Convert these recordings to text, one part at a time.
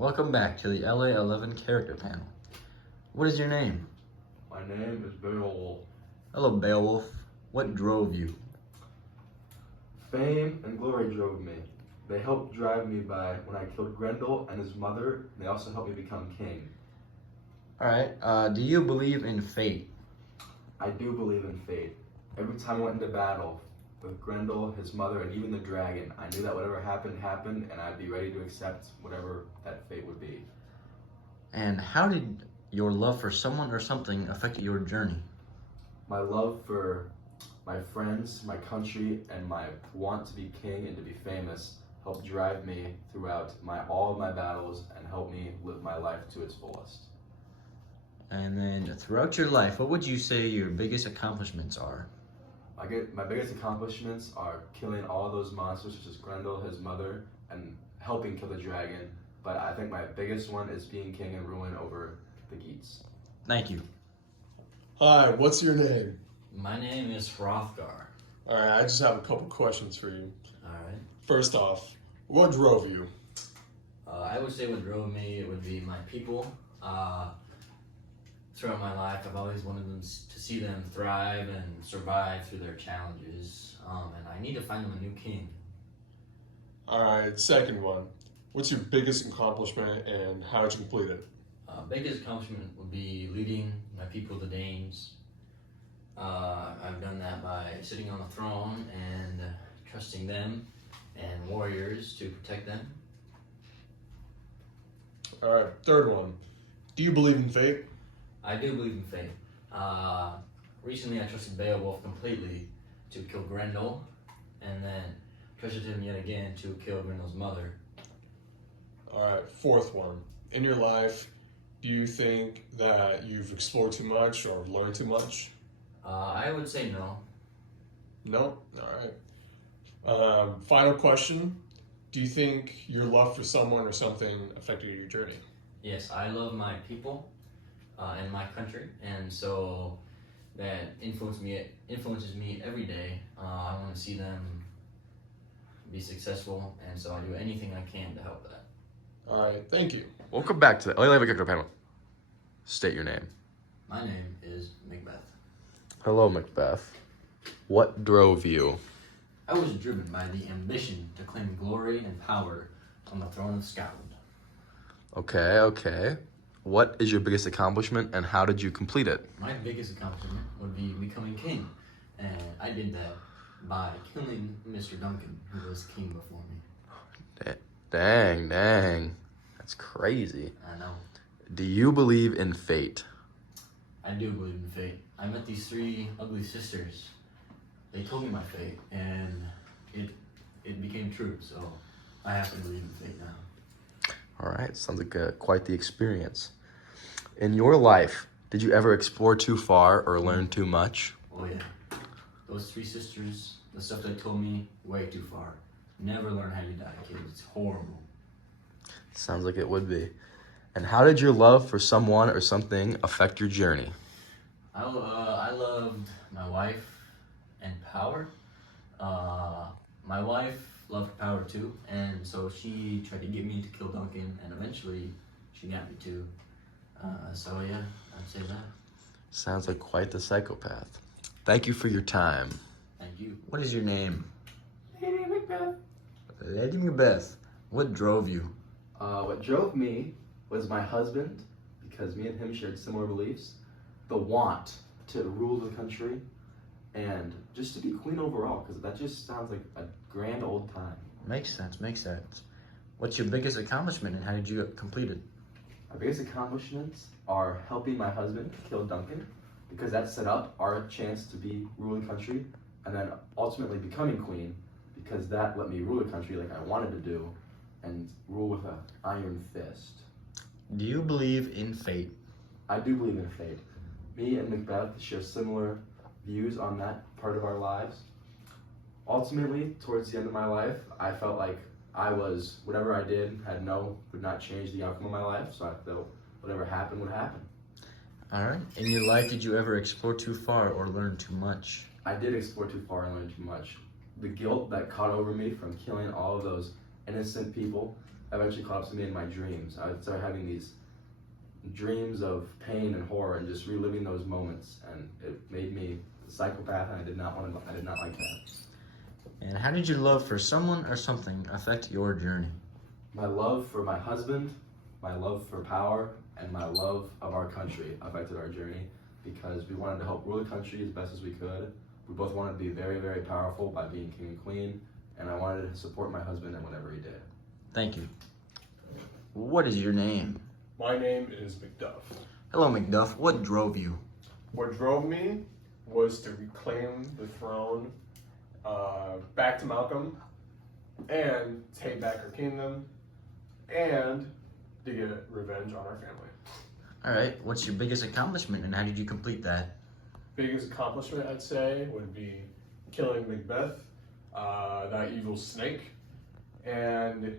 Welcome back to the LA11 character panel. What is your name? My name is Beowulf. Hello, Beowulf. What drove you? Fame and glory drove me. They helped drive me by when I killed Grendel and his mother. They also helped me become king. Alright, do you believe in fate? I do believe in fate. Every time I went into battle with Grendel, his mother, and even the dragon, I knew that whatever happened, happened, and I'd be ready to accept whatever that fate would be. And how did your love for someone or something affect your journey? My love for my friends, my country, and my want to be king and to be famous helped drive me throughout all of my battles and help me live my life to its fullest. And then throughout your life, what would you say your biggest accomplishments are? My biggest accomplishments are killing all those monsters such as Grendel, his mother, and helping kill the dragon. But I think my biggest one is being king and ruling over the Geats. Thank you. Hi, what's your name? My name is Hrothgar. Alright, I just have a couple questions for you. Alright. First off, what drove you? I would say what drove me, it would be my people. Throughout my life, I've always wanted them to see them thrive and survive through their challenges. And I need to find them a new king. Alright, second one. What's your biggest accomplishment and how did you complete it? Biggest accomplishment would be leading my people, the Danes. I've done that by sitting on the throne and trusting them and warriors to protect them. Alright, third one. Do you believe in fate? I do believe in fate. Recently I trusted Beowulf completely to kill Grendel, and then trusted him yet again to kill Grendel's mother. Alright, fourth one. In your life, do you think that you've explored too much or learned too much? I would say no. No? Alright. Final question. Do you think your love for someone or something affected your journey? Yes, I love my people and my country, and so that influences me every day. I want to see them be successful, and so I do anything I can to help that. Alright, thank you. Welcome back to the LA11 character panel. State your name. My name is Macbeth. Hello, Macbeth. What drove you? I was driven by the ambition to claim glory and power on the throne of Scotland. Okay. What is your biggest accomplishment and how did you complete it? My biggest accomplishment would be becoming king, and I did that by killing Mr. Duncan, who was king before me. Dang. That's crazy. I know. Do you believe in fate? I do believe in fate. I met these three ugly sisters. They told me my fate, and it became true, so I have to believe in fate now. All right, sounds like quite the experience. In your life, did you ever explore too far or learn too much? Oh yeah. Those three sisters, the stuff they told me, way too far. Never learn how you die, kids. It's horrible. Sounds like it would be. And how did your love for someone or something affect your journey? I loved my wife and power. My wife loved power too, and so she tried to get me to kill Duncan, and eventually she got me too. So yeah, I'd say that. Sounds like quite the psychopath. Thank you for your time. Thank you. What is your name? Lady Macbeth. Lady Macbeth. What drove you? What drove me was my husband, because me and him shared similar beliefs, the want to rule the country, and just to be queen overall, because that just sounds like a grand old time. Makes sense. What's your biggest accomplishment and how did you complete it? My biggest accomplishments are helping my husband kill Duncan, because that set up our chance to be ruling country, and then ultimately becoming queen, because that let me rule the country like I wanted to do, and rule with an iron fist. Do you believe in fate? I do believe in fate. Me and Macbeth share similar views on that part of our lives. Ultimately, towards the end of my life, I felt like whatever I did would not change the outcome of my life, so I felt whatever happened would happen. All right. In your life, did you ever explore too far or learn too much? I did explore too far and learn too much. The guilt that caught over me from killing all of those innocent people eventually caught up to me in my dreams. I would start having these dreams of pain and horror and just reliving those moments, and it made me a psychopath, and I did not like that. And how did your love for someone or something affect your journey? My love for my husband, my love for power, and my love of our country affected our journey because we wanted to help rule the country as best as we could. We both wanted to be very, very powerful by being king and queen, and I wanted to support my husband in whatever he did. Thank you. What is your name? My name is McDuff. Hello, McDuff. What drove you? What drove me was to reclaim the throne back to Malcolm and take back our kingdom and to get revenge on our family. All right. What's your biggest accomplishment and how did you complete that? Biggest accomplishment, I'd say, would be killing Macbeth, that evil snake, and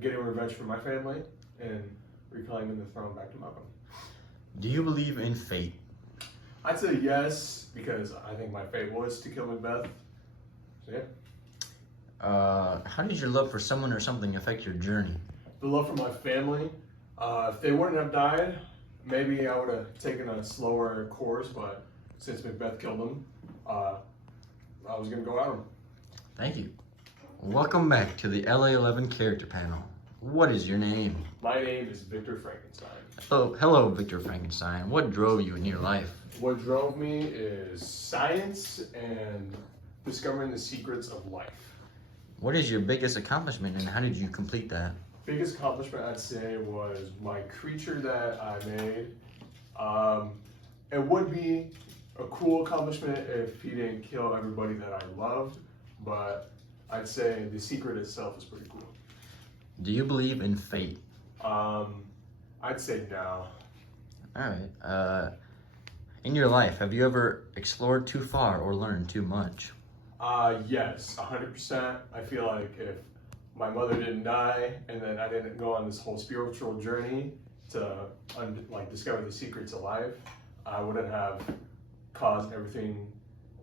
getting revenge for my family and reclaiming the throne back to Malcolm. Do you believe in fate? I'd say yes, because I think my fate was to kill Macbeth. So yeah. How did your love for someone or something affect your journey? The love for my family. If they wouldn't have died, maybe I would have taken a slower course, but since Macbeth killed them, I was going to go at him. Thank you. Welcome back to the LA11 character panel. What is your name? My name is Victor Frankenstein. Hello, Victor Frankenstein. What drove you in your life? What drove me is science and discovering the secrets of life. What is your biggest accomplishment and how did you complete that? Biggest accomplishment I'd say was my creature that I made. It would be a cool accomplishment if he didn't kill everybody that I loved, but I'd say the secret itself is pretty cool. Do you believe in fate? I'd say no. All right. In your life, have you ever explored too far or learned too much? Yes, 100%. I feel like if my mother didn't die and then I didn't go on this whole spiritual journey to discover the secrets of life, I wouldn't have caused everything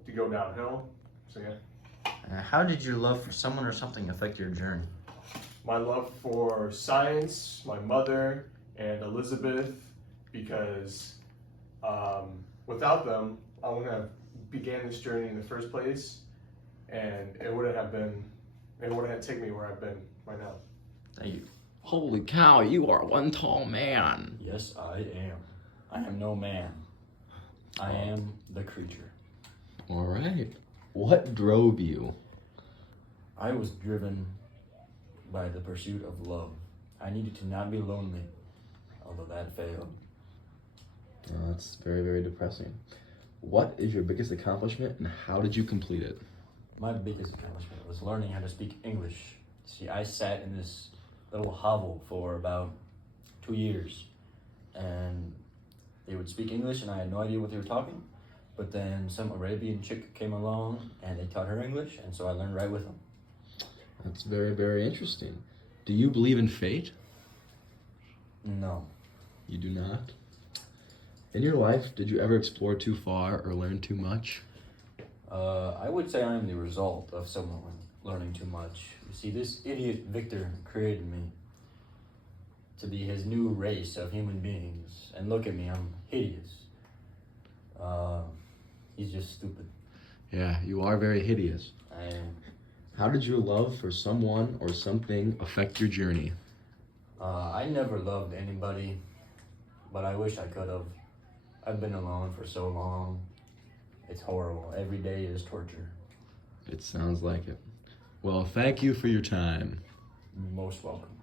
to go downhill. So yeah. How did your love for someone or something affect your journey? My love for science, my mother, and Elizabeth, because without them, I wouldn't have began this journey in the first place, and it wouldn't have taken me where I've been right now. Thank you. Holy cow, you are one tall man. Yes, I am. I am no man. I am the creature. All right. What drove you? I was driven by the pursuit of love. I needed to not be lonely, although that failed. Oh, that's very, very depressing. What is your biggest accomplishment and how did you complete it? My biggest accomplishment was learning how to speak English. See, I sat in this little hovel for about 2 years, and they would speak English, and I had no idea what they were talking. But then some Arabian chick came along, and they taught her English, and so I learned right with them. That's very, very interesting. Do you believe in fate? No. You do not? In your life, did you ever explore too far or learn too much? I would say I am the result of someone learning too much. You see, this idiot Victor created me to be his new race of human beings. And look at me, I'm hideous. He's just stupid. Yeah, you are very hideous. I am. How did your love for someone or something affect your journey? I never loved anybody, but I wish I could have. I've been alone for so long. It's horrible. Every day is torture. It sounds like it. Well, thank you for your time. Most welcome.